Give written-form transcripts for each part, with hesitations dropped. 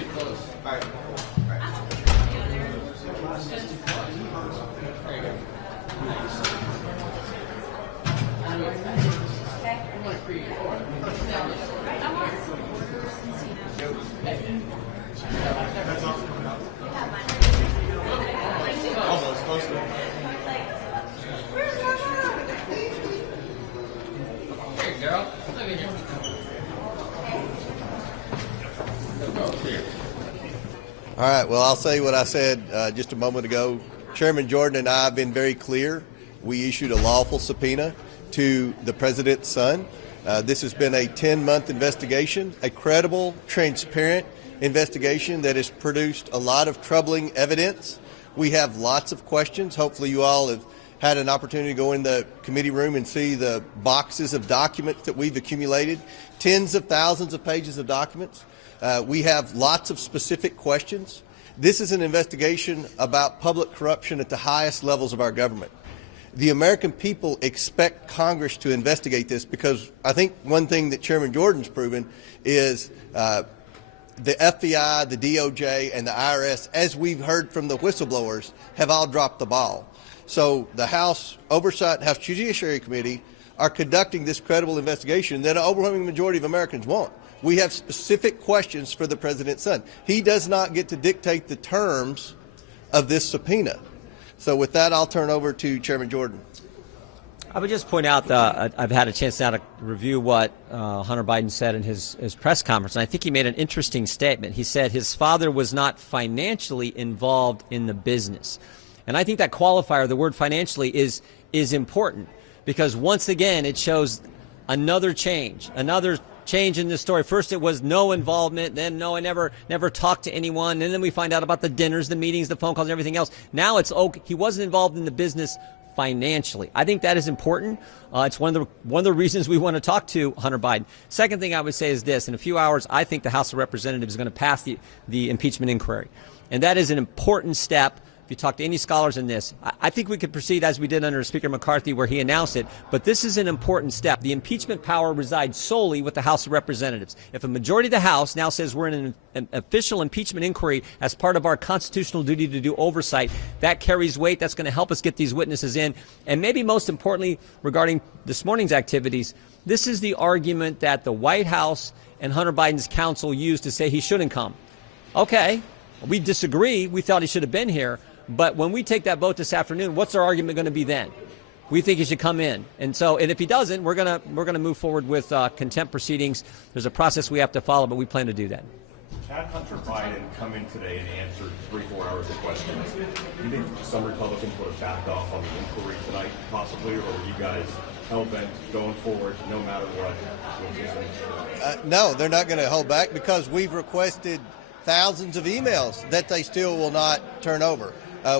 too close. All right. There you go. Almost close to it. Hey, girl. Look at you. All right, well, I'll say what I said just a moment ago. Chairman Jordan and I have been very clear. We issued a lawful subpoena to the president's son. This has been a 10-month investigation, a credible, transparent investigation that has produced a lot of troubling evidence. We have lots of questions. Hopefully you all have had an opportunity to go in the committee room and see the boxes of documents that we've accumulated, tens of thousands of pages of documents. We have lots of specific questions. This is an investigation about public corruption at the highest levels of our government. The American people expect Congress to investigate this because I think one thing that Chairman Jordan's proven is the FBI, the DOJ, and the IRS, as we've heard from the whistleblowers, have all dropped the ball. So the House Oversight and House Judiciary Committee are conducting this credible investigation that an overwhelming majority of Americans want. We have specific questions for the president's son. He does not get to dictate the terms of this subpoena. So with that, I'll turn over to Chairman Jordan. I would just point out that I've had a chance now to review what Hunter Biden said in his press conference, and I think he made an interesting statement. He said his father was not financially involved in the business. And I think that qualifier, the word financially, is important because once again it shows another change in this story. First it was no involvement, then no, I never talked to anyone, and then we find out about the dinners, the meetings, the phone calls, and everything else. Now it's okay, he wasn't involved in the business financially. I think that is important. It's one of the reasons we want to talk to Hunter Biden. Second thing I would say is this: in a few hours, I think the House of Representatives is going to pass the impeachment inquiry, and that is an important step. If you talk to any scholars in this, I think we could proceed as we did under Speaker McCarthy where he announced it, but this is an important step. The impeachment power resides solely with the House of Representatives. If a majority of the House now says we're in an official impeachment inquiry as part of our constitutional duty to do oversight, that carries weight. That's going to help us get these witnesses in. And maybe most importantly, regarding this morning's activities, this is the argument that the White House and Hunter Biden's counsel used to say he shouldn't come. Okay, we disagree. We thought he should have been here. But when we take that vote this afternoon, what's our argument going to be then? We think he should come in. And if he doesn't, we're gonna move forward with contempt proceedings. There's a process we have to follow, but we plan to do that. Had Hunter Biden come in today and answered 3-4 hours of questions, do you think some Republicans would have backed off on the inquiry tonight, possibly, or were you guys hell-bent going forward no matter what? No, they're not going to hold back because we've requested thousands of emails that they still will not turn over.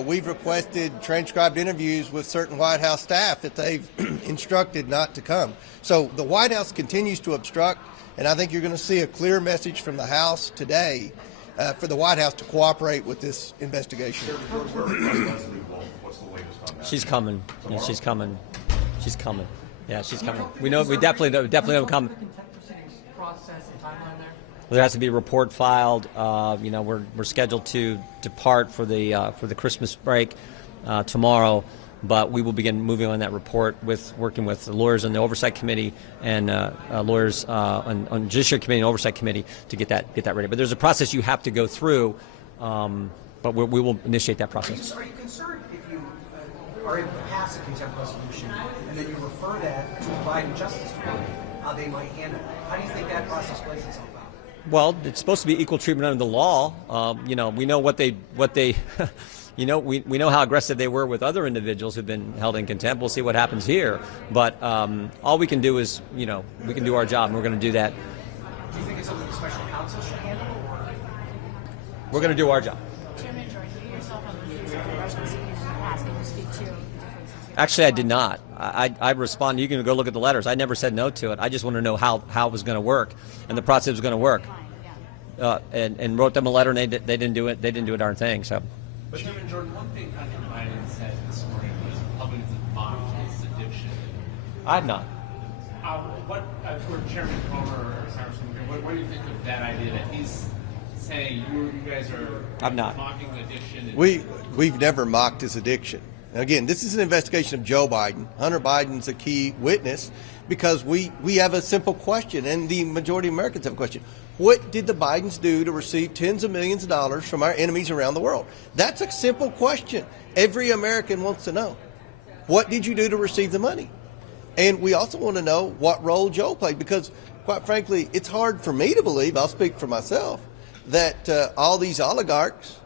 We've requested transcribed interviews with certain White House staff that they've instructed not to come. So the White House continues to obstruct, and I think you're going to see a clear message from the House today for the White House to cooperate with this investigation. What's the latest on that? She's coming. Yeah, she's coming. She's coming. Yeah, she's coming. We know. We definitely know coming. There has to be a report filed. We're scheduled to depart for the Christmas break tomorrow, but we will begin moving on that report working with the lawyers on the Oversight Committee and lawyers on Judiciary Committee and Oversight Committee to get that ready. But there's a process you have to go through, but we will initiate that process. Are you concerned if you are able to pass a contempt resolution and then you refer that to the Biden Justice Department, how they might handle it? How do you think that process plays itself out? Well, it's supposed to be equal treatment under the law. We know what they we know how aggressive they were with other individuals who've been held in contempt. We'll see what happens here. But all we can do is, we can do our job, and we're going to do that. Do you think it's something the special counsel should handle? We're going to do our job. Chairman Jordan, you yourself have refused the congressional subpoena in the past. Can you speak to the differences? Actually, I did not. I responded. You can go look at the letters. I never said no to it. I just want to know how it was going to work and the process was going to work. And wrote them a letter, and they didn't do it. They didn't do a darn thing. So. But Chairman Jordan, one thing Hunter Biden said this morning was Republicans have mocked his addiction. I've not. For Chairman Comer or Congressman, what do you think of that idea that he's saying you guys are I'm not. mocking addiction. And We've never mocked his addiction. Again, this is an investigation of Joe Biden. Hunter Biden's a key witness because we have a simple question, and the majority of Americans have a question. What did the Bidens do to receive tens of millions of dollars from our enemies around the world? That's a simple question. Every American wants to know. What did you do to receive the money? And we also want to know what role Joe played, because, quite frankly, it's hard for me to believe, I'll speak for myself, that all these oligarchs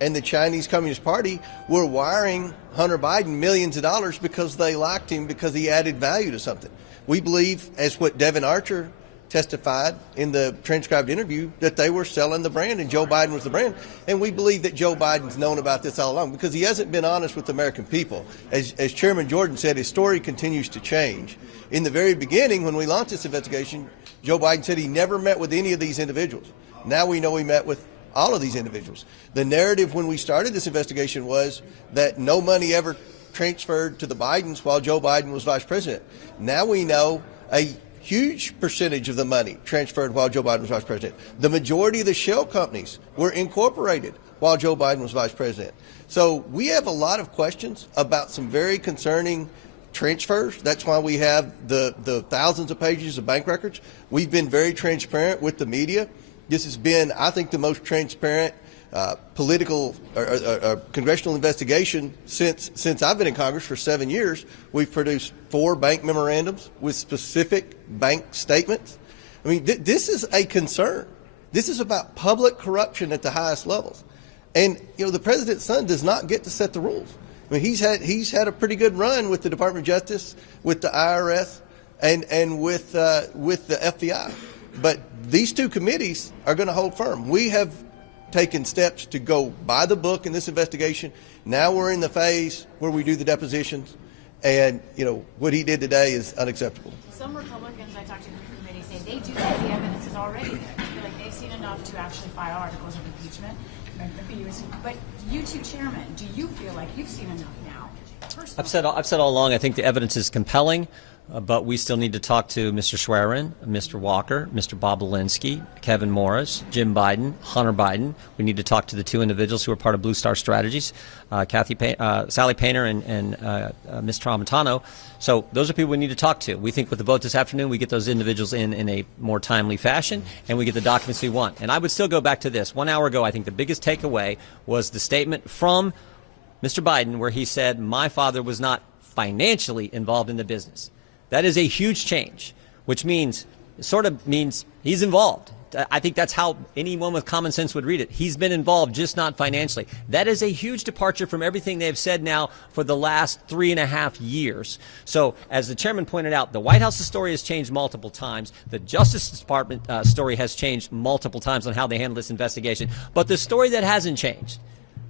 and the Chinese Communist Party were wiring Hunter Biden millions of dollars because they liked him, because he added value to something. We believe, as what Devin Archer testified in the transcribed interview, that they were selling the brand and Joe Biden was the brand. And we believe that Joe Biden's known about this all along because he hasn't been honest with the American people. As Chairman Jordan said, his story continues to change. In the very beginning, when we launched this investigation, Joe Biden said he never met with any of these individuals. Now we know he met with all of these individuals. The narrative when we started this investigation was that no money ever transferred to the Bidens while Joe Biden was vice president. Now we know a huge percentage of the money transferred while Joe Biden was vice president. The majority of the shell companies were incorporated while Joe Biden was vice president. So we have a lot of questions about some very concerning transfers. That's why we have the thousands of pages of bank records. We've been very transparent with the media. This has been, I think, the most transparent political or congressional investigation since I've been in Congress for 7 years. We've produced 4 bank memorandums with specific bank statements. I mean, this is a concern. This is about public corruption at the highest levels. And, you know, the president's son does not get to set the rules. I mean, he's had a pretty good run with the Department of Justice, with the IRS, and with the FBI. But these 2 committees are going to hold firm. We have taken steps to go by the book in this investigation. Now we're in the phase where we do the depositions, and you know what he did today is unacceptable. Some Republicans I talked to in the committee say they do think the evidence is already there. They feel like they've seen enough to actually file articles of impeachment. But you two, Chairman, do you feel like you've seen enough now? Personally? I've said all along, I think the evidence is compelling. But we still need to talk to Mr. Schwerin, Mr. Walker, Mr. Bob Alinsky, Kevin Morris, Jim Biden, Hunter Biden. We need to talk to the 2 individuals who are part of Blue Star Strategies, Sally Painter and Ms. Tramontano. So those are people we need to talk to. We think with the vote this afternoon, we get those individuals in a more timely fashion, and we get the documents we want. And I would still go back to this. 1 hour ago, I think the biggest takeaway was the statement from Mr. Biden where he said, my father was not financially involved in the business. That is a huge change, which means, sort of means he's involved. I think that's how anyone with common sense would read it. He's been involved, just not financially. That is a huge departure from everything they've said now for the last 3.5 years. So, as the chairman pointed out, the White House's story has changed multiple times. The Justice Department story has changed multiple times on how they handle this investigation. But the story that hasn't changed,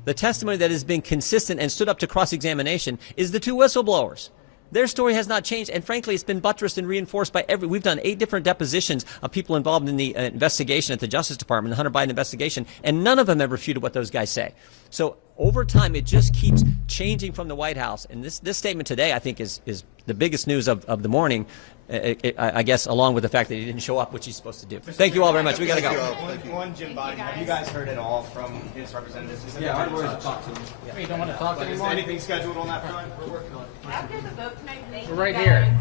the testimony that has been consistent and stood up to cross-examination, is the 2 whistleblowers. Their story has not changed, and frankly, it's been buttressed and reinforced by we've done 8 different depositions of people involved in the investigation at the Justice Department, the Hunter Biden investigation, and none of them have refuted what those guys say. So over time, it just keeps changing from the White House. And this statement today, I think, is the biggest news of the morning, I guess, along with the fact that he didn't show up, which he's supposed to do. Thank you all very much. We got to go. One, Jim Biden, have you guys heard at all from his representatives? Yeah, our lawyers have talked to him. You don't want to talk anymore? Is anything scheduled on that front? We're working on it. After the vote tonight, thank We're you right guys. here.